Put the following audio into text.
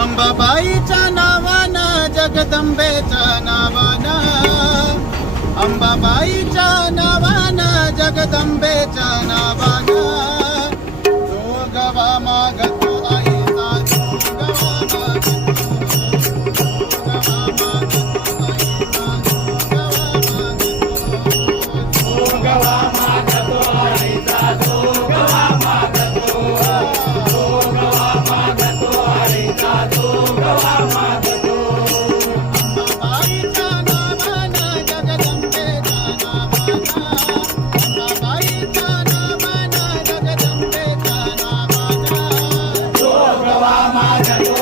अंबाबाईच्या नावानं जगदंबेच्या नावानं अंबाबाईच्या नावानं जगदंबेच्या नावानं जोगवा मागतो आईचा जोगवा मागतो आईचा जोगवा मागतो जोगवा मागतो आईचा जोगवा मागतो अंबाबाईच्या नावानं जगदंबेच्या नावानं अंबाबाईच्या नावानं जगदंबेच्या नावानं जोगवा मागतो